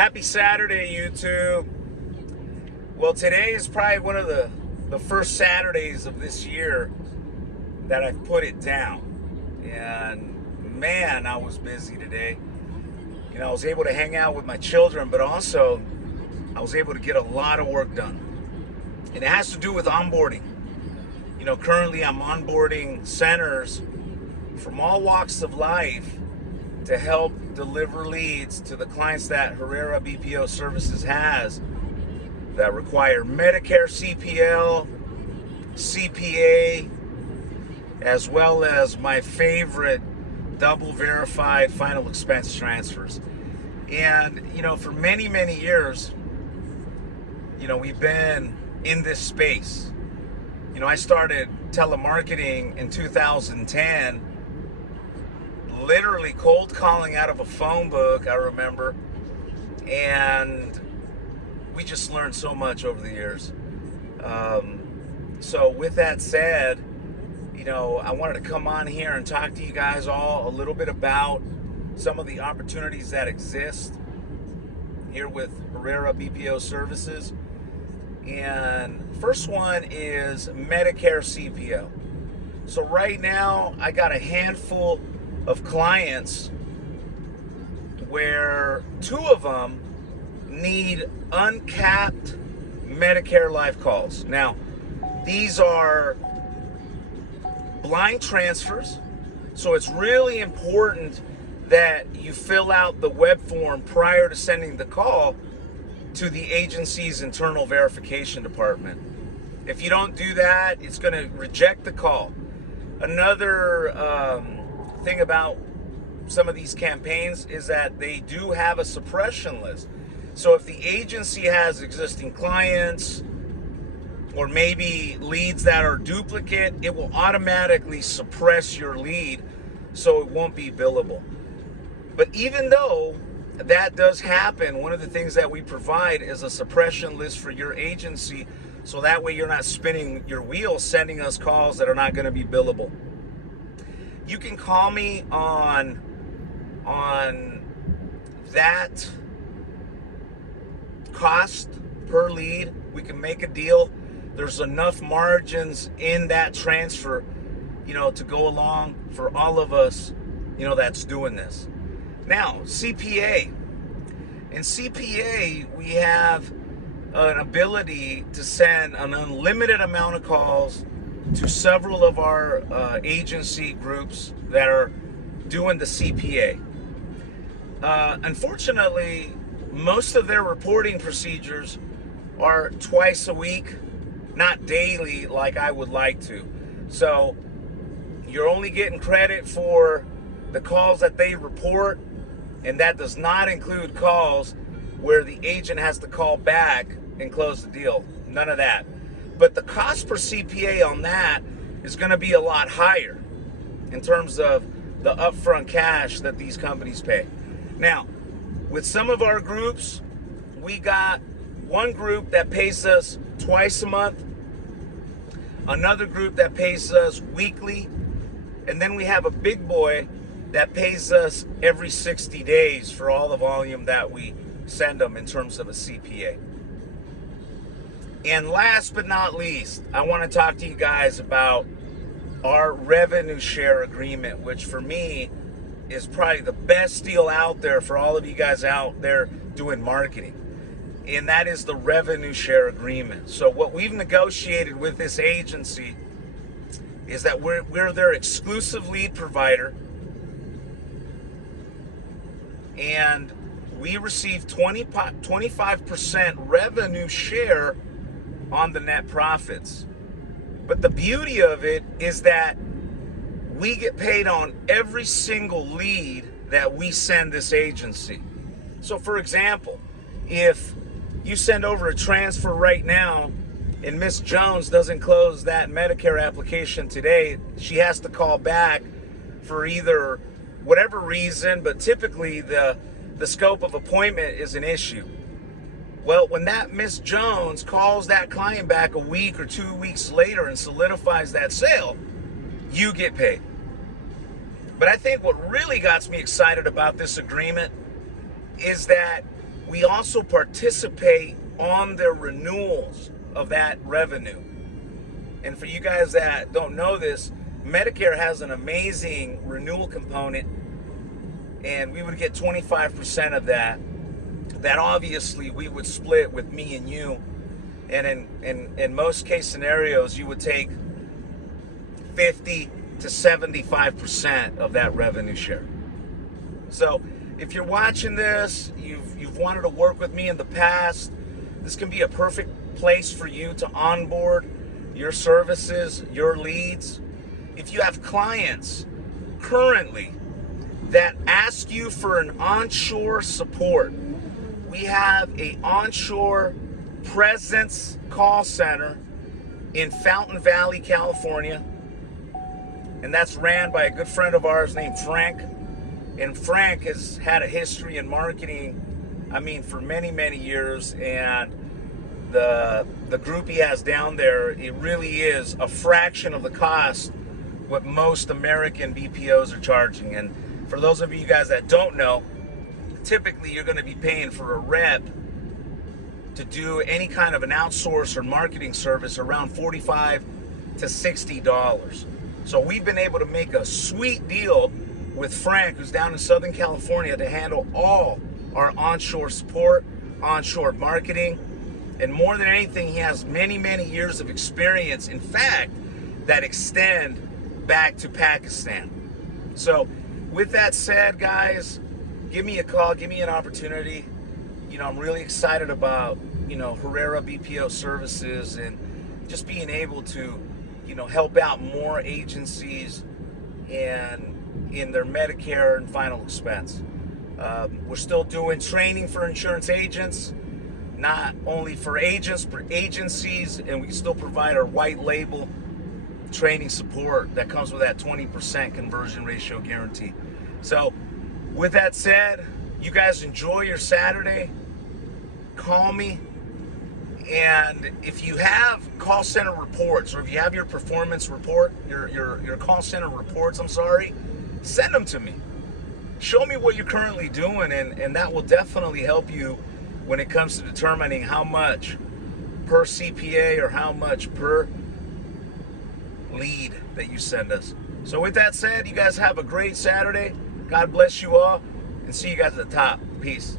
Happy Saturday, YouTube. Well, today is probably one of the first Saturdays of this year that I've put it down. And man, I was busy today. You know, I was able to hang out with my children, but also I was able to get a lot of work done. And it has to do with onboarding. You know, currently I'm onboarding centers from all walks of life to help deliver leads to the clients that Herrera BPO Services has that require Medicare Cpo, CPA, as well as my favorite double verified final expense transfers. And, you know, for many, many years, you know, we've been in this space. You know, I started telemarketing in 2010, literally cold calling out of a phone book, I remember, and we just learned so much over the years. So with that said, you know, I wanted to come on here and talk to you guys all a little bit about some of the opportunities that exist here with Herrera BPO Services. And first one is Medicare Cpo. So right now I got a handful of clients where two of them need uncapped Medicare live calls. Now, these are blind transfers, so it's really important that you fill out the web form prior to sending the call to the agency's internal verification department. If you don't do that, it's going to reject the call. Another thing about some of these campaigns is that they do have a suppression list. So if the agency has existing clients or maybe leads that are duplicate, it will automatically suppress your lead so it won't be billable. But even though that does happen, one of the things that we provide is a suppression list for your agency, so that way you're not spinning your wheels sending us calls that are not going to be billable. You can call me on that cost per lead. We can make a deal. There's enough margins in that transfer, you know, to go along for all of us, you know, that's doing this. Now, CPA. In CPA, we have an ability to send an unlimited amount of calls to several of our agency groups that are doing the CPA. Unfortunately, most of their reporting procedures are twice a week, not daily like I would like to. So you're only getting credit for the calls that they report, and that does not include calls where the agent has to call back and close the deal. None of that. But the cost per CPA on that is going to be a lot higher in terms of the upfront cash that these companies pay. Now, with some of our groups, we got one group that pays us twice a month, another group that pays us weekly, and then we have a big boy that pays us every 60 days for all the volume that we send them in terms of a CPA. And last but not least, I want to talk to you guys about our revenue share agreement, which for me is probably the best deal out there for all of you guys out there doing marketing. And that is the revenue share agreement. So what we've negotiated with this agency is that we're their exclusive lead provider, and we receive 25% revenue share on the net profits. But the beauty of it is that we get paid on every single lead that we send this agency. So for example, if you send over a transfer right now and Miss Jones doesn't close that Medicare application today, she has to call back for either whatever reason, but typically the scope of appointment is an issue. Well, when that Miss Jones calls that client back a week or 2 weeks later and solidifies that sale, you get paid. But I think what really got me excited about this agreement is that we also participate on their renewals of that revenue. And for you guys that don't know this, Medicare has an amazing renewal component, and we would get 25% of that. That obviously we would split with me and you. And in most case scenarios, you would take 50 to 75% of that revenue share. So if you're watching this, you've wanted to work with me in the past, this can be a perfect place for you to onboard your services, your leads. If you have clients currently that ask you for an onshore support, we have a onshore presence call center in Fountain Valley, California, and that's ran by a good friend of ours named Frank. And Frank has had a history in marketing, for many, many years, and the group he has down there, it really is a fraction of the cost what most American BPOs are charging. And for those of you guys that don't know, typically you're going to be paying for a rep to do any kind of an outsource or marketing service around $45 to $60. So we've been able to make a sweet deal with Frank, who's down in Southern California, to handle all our onshore support, onshore marketing. And more than anything, he has many, many years of experience, in fact, that extend back to Pakistan. So with that said, guys, give me a call, give me an opportunity. I'm really excited about, Herrera BPO services and just being able to, help out more agencies and in their Medicare and final expense. We're still doing training for insurance agents, not only for agents, but agencies, and we still provide our white label training support that comes with that 20% conversion ratio guarantee. So with that said, you guys enjoy your Saturday. Call me. And if you have call center reports, or if you have your performance report, your call center reports, send them to me. Show me what you're currently doing, and that will definitely help you when it comes to determining how much per CPA or how much per lead that you send us. So with that said, you guys have a great Saturday. God bless you all, and see you guys at the top. Peace.